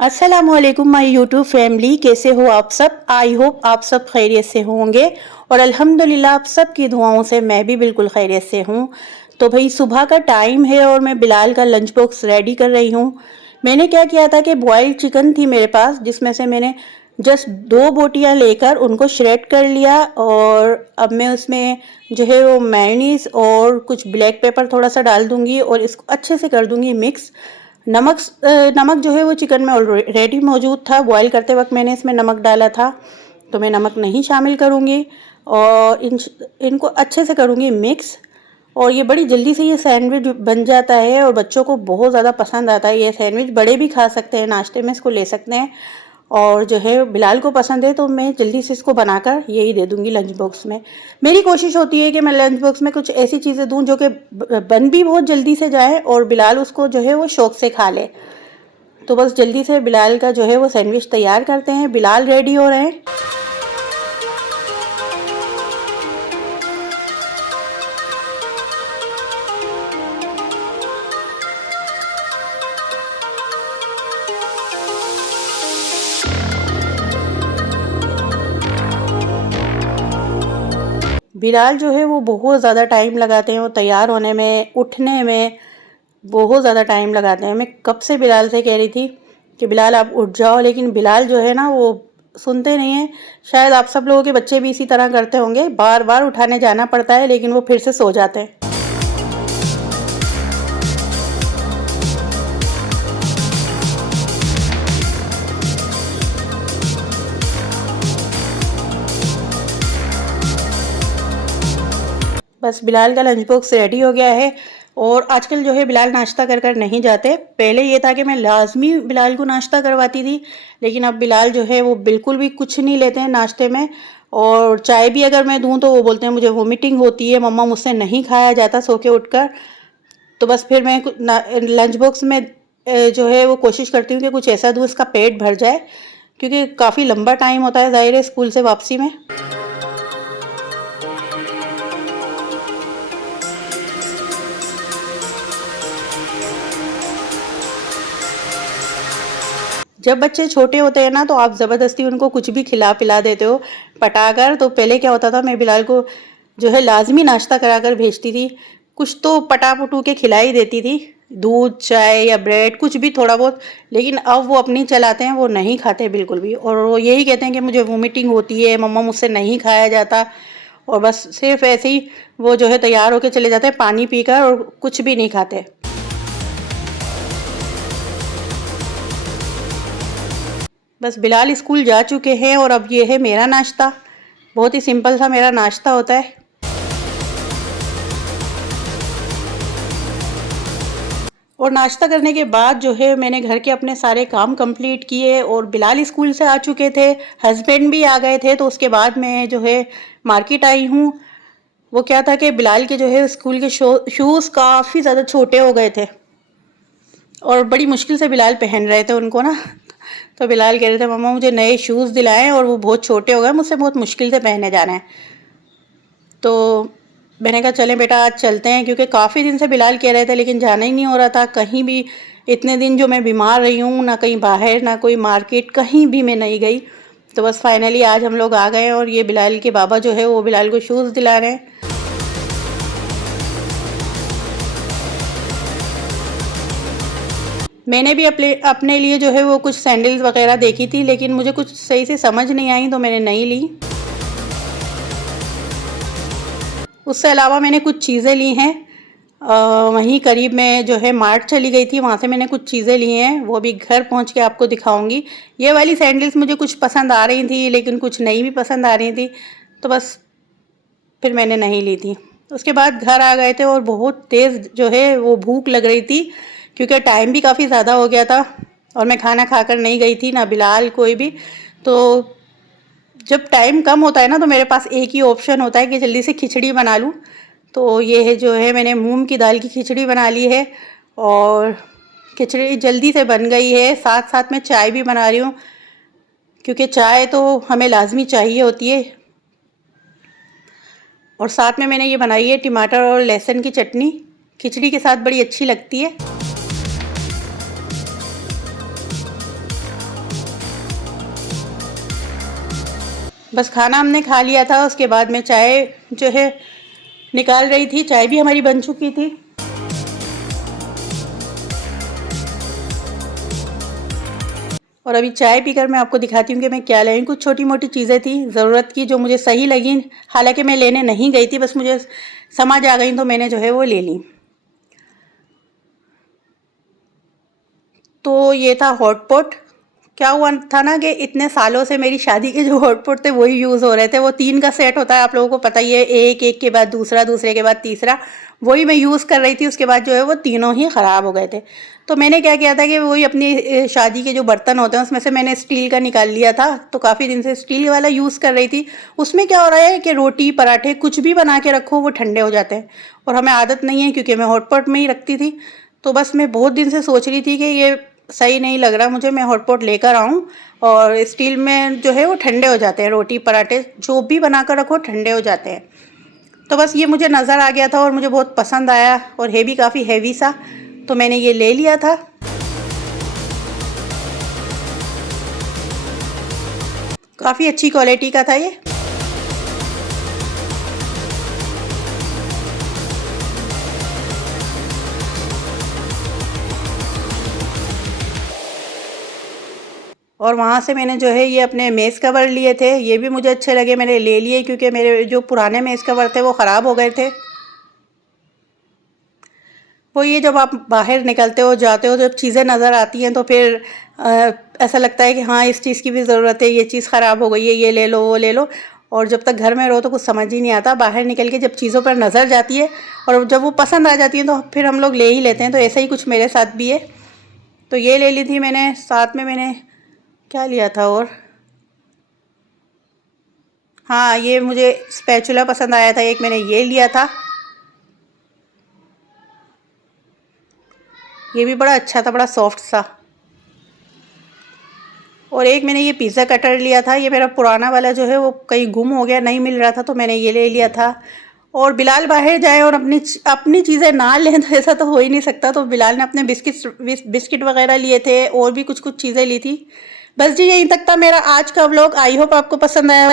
अस्सलामुअलैकुम my YouTube family, कैसे हो आप सब। आई होप आप सब खैरियत से होंगे और अल्हम्दुलिल्लाह आप सब की दुआओं से मैं भी बिल्कुल खैरियत से हूँ। तो भाई सुबह का टाइम है और मैं बिलाल का लंच बॉक्स रेडी कर रही हूँ। मैंने क्या किया था कि बॉइल्ड चिकन थी मेरे पास, जिसमें से मैंने जस्ट 2 बोटियाँ लेकर उनको श्रेड कर लिया और अब मैं उसमें जो है वो मेयोनीज और कुछ ब्लैक पेपर थोड़ा सा डाल दूंगी और इसको अच्छे से कर दूंगी मिक्स। नमक जो है वो चिकन में ऑलरेडी मौजूद था। बॉईल करते वक्त मैंने इसमें नमक डाला था, तो मैं नमक नहीं शामिल करूँगी और इनको अच्छे से करूँगी मिक्स। और ये बड़ी जल्दी से ये सैंडविच बन जाता है और बच्चों को बहुत ज़्यादा पसंद आता है ये सैंडविच। बड़े भी खा सकते हैं, नाश्ते में इसको ले सकते हैं और जो है बिलाल को पसंद है तो मैं जल्दी से इसको बनाकर यही दे दूँगी लंच बॉक्स में। मेरी कोशिश होती है कि मैं लंच बॉक्स में कुछ ऐसी चीज़ें दूँ जो कि बन भी बहुत जल्दी से जाए और बिलाल उसको जो है वो शौक़ से खा ले। तो बस जल्दी से बिलाल का जो है वो सैंडविच तैयार करते हैं। बिलाल रेडी हो रहे हैं। बिलाल जो है वो बहुत ज़्यादा टाइम लगाते हैं, वो तैयार होने में, उठने में बहुत ज़्यादा टाइम लगाते हैं। मैं कब से बिलाल से कह रही थी कि बिलाल आप उठ जाओ, लेकिन बिलाल जो है ना वो सुनते नहीं हैं। शायद आप सब लोगों के बच्चे भी इसी तरह करते होंगे, बार बार उठाने जाना पड़ता है लेकिन वो फिर से सो जाते हैं। बस बिलाल का लंच बॉक्स रेडी हो गया है और आजकल जो है बिलाल नाश्ता कर कर नहीं जाते। पहले ये था कि मैं लाजमी बिलाल को नाश्ता करवाती थी, लेकिन अब बिलाल जो है वो बिल्कुल भी कुछ नहीं लेते हैं नाश्ते में। और चाय भी अगर मैं दूं तो वो बोलते हैं मुझे वोमिटिंग होती है मम्मा, मुझसे नहीं खाया जाता सो के उठकर। तो बस फिर मैं लंच बॉक्स में जो है वो कोशिश करती हूँ कि कुछ ऐसा दूँ इसका पेट भर जाए, क्योंकि काफ़ी लंबा टाइम होता है ज़ाहिर है स्कूल से वापसी में। जब बच्चे छोटे होते हैं ना तो आप ज़बरदस्ती उनको कुछ भी खिला पिला देते हो पटाकर। तो पहले क्या होता था, मैं बिलाल को जो है लाजमी नाश्ता कराकर भेजती थी, कुछ तो पटा पुटू के खिला ही देती थी, दूध चाय या ब्रेड कुछ भी थोड़ा बहुत। लेकिन अब वो अपनी चलाते हैं, वो नहीं खाते बिल्कुल भी और वो यही कहते हैं कि मुझे वोमिटिंग होती है मम्मा, मुझसे नहीं खाया जाता। और बस सिर्फ ऐसे ही वो जो है तैयार होकर चले जाते हैं पानी पीकर और कुछ भी नहीं खाते। बस बिलाल स्कूल जा चुके हैं और अब ये है मेरा नाश्ता। बहुत ही सिंपल सा मेरा नाश्ता होता है। और नाश्ता करने के बाद जो है मैंने घर के अपने सारे काम कंप्लीट किए और बिलाल स्कूल से आ चुके थे, हस्बैंड भी आ गए थे। तो उसके बाद मैं जो है मार्केट आई हूँ। वो क्या था कि बिलाल के जो है स्कूल के शूज़ काफ़ी ज़्यादा छोटे हो गए थे और बड़ी मुश्किल से बिलाल पहन रहे थे उनको ना। तो बिलाल कह रहे थे मम्मा मुझे नए शूज़ दिलाएं और वो बहुत छोटे हो गए, मुझसे बहुत मुश्किल से पहने जाना है। तो मैंने कहा चलें बेटा आज चलते हैं, क्योंकि काफ़ी दिन से बिलाल कह रहे थे लेकिन जाना ही नहीं हो रहा था कहीं भी। इतने दिन जो मैं बीमार रही हूँ, ना कहीं बाहर ना कोई मार्केट, कहीं भी मैं नहीं गई। तो बस फाइनली आज हम लोग आ गए और ये बिलाल के बाबा जो है वो बिलाल को शूज़ दिला रहे हैं। मैंने भी अपने लिए जो है वो कुछ सैंडल्स वगैरह देखी थी, लेकिन मुझे कुछ सही से समझ नहीं आई तो मैंने नहीं ली। उससे अलावा मैंने कुछ चीज़ें ली हैं। वहीं करीब में जो है मार्ट चली गई थी, वहाँ से मैंने कुछ चीज़ें ली हैं, वो भी घर पहुँच के आपको दिखाऊंगी। ये वाली सैंडल्स मुझे कुछ पसंद आ रही थी लेकिन कुछ नहीं भी पसंद आ रही थी, तो बस फिर मैंने नहीं ली थी। उसके बाद घर आ गए थे और बहुत तेज़ जो है वो भूख लग रही थी, क्योंकि टाइम भी काफ़ी ज़्यादा हो गया था और मैं खाना खाकर नहीं गई थी, ना बिलाल कोई भी। तो जब टाइम कम होता है ना तो मेरे पास एक ही ऑप्शन होता है कि जल्दी से खिचड़ी बना लूँ। तो ये है जो है मैंने मूंग की दाल की खिचड़ी बना ली है और खिचड़ी जल्दी से बन गई है। साथ साथ में चाय भी बना रही हूँ, क्योंकि चाय तो हमें लाजमी चाहिए होती है। और साथ में मैंने ये बनाई है टमाटर और लहसुन की चटनी, खिचड़ी के साथ बड़ी अच्छी लगती है। बस खाना हमने खा लिया था, उसके बाद में चाय जो है निकाल रही थी। चाय भी हमारी बन चुकी थी। और अभी चाय पीकर मैं आपको दिखाती हूँ कि मैं क्या लाई। कुछ छोटी मोटी चीज़ें थी ज़रूरत की जो मुझे सही लगी, हालांकि मैं लेने नहीं गई थी, बस मुझे समझ आ गई तो मैंने जो है वो ले ली। तो ये था हॉटपॉट। क्या हुआ था ना कि इतने सालों से मेरी शादी के जो हॉटपॉट थे वही यूज़ हो रहे थे। वो 3 का सेट होता है, आप लोगों को पता ही है, एक के बाद दूसरा, दूसरे के बाद तीसरा, वही मैं यूज़ कर रही थी। उसके बाद जो है वो तीनों ही ख़राब हो गए थे। तो मैंने क्या किया था कि वही अपनी शादी के जो बर्तन होते हैं उसमें से मैंने स्टील का निकाल लिया था। तो काफ़ी दिन से स्टील वाला यूज़ कर रही थी। उसमें क्या हो रहा है कि रोटी पराठे कुछ भी बना के रखो वो ठंडे हो जाते हैं, और हमें आदत नहीं है क्योंकि मैं हॉटपॉट में ही रखती थी। तो बस मैं बहुत दिन से सोच रही थी कि ये सही नहीं लग रहा मुझे, मैं हॉटपॉट लेकर आऊँ। और स्टील में जो है वो ठंडे हो जाते हैं, रोटी पराठे जो भी बनाकर रखो ठंडे हो जाते हैं। तो बस ये मुझे नज़र आ गया था और मुझे बहुत पसंद आया, और है भी काफ़ी हैवी सा, तो मैंने ये ले लिया था। काफ़ी अच्छी क्वालिटी का था ये। और वहाँ से मैंने जो है ये अपने मेज़ कवर लिए थे, ये भी मुझे अच्छे लगे, मैंने ले लिए क्योंकि मेरे जो पुराने मेज़ कवर थे वो ख़राब हो गए थे। वो ये जब आप बाहर निकलते हो, जाते हो, जब चीज़ें नज़र आती हैं तो फिर ऐसा लगता है कि हाँ इस चीज़ की भी ज़रूरत है, ये चीज़ ख़राब हो गई है, ये ले लो वो ले लो। और जब तक घर में रहो तो कुछ समझ ही नहीं आता, बाहर निकल के जब चीज़ों पर नज़र जाती है और जब वो पसंद आ जाती है तो फिर हम लोग ले ही लेते हैं। तो ऐसा ही कुछ मेरे साथ भी है। तो ये ले ली थी मैंने, साथ में मैंने क्या लिया था और, हाँ ये मुझे स्पैचुला पसंद आया था, एक मैंने ये लिया था। ये भी बड़ा अच्छा था, बड़ा सॉफ्ट सा। और एक मैंने ये पिज़्ज़ा कटर लिया था, ये मेरा पुराना वाला जो है वो कहीं गुम हो गया, नहीं मिल रहा था, तो मैंने ये ले लिया था। और बिलाल बाहर जाए और अपनी चीज़ें ना लें तो ऐसा तो हो ही नहीं सकता। तो बिलाल ने अपने बिस्किट वगैरह लिए थे, और भी कुछ कुछ चीज़ें ली थी। बस जी यहीं तक था मेरा आज का व्लॉग। आई होप आपको पसंद आया।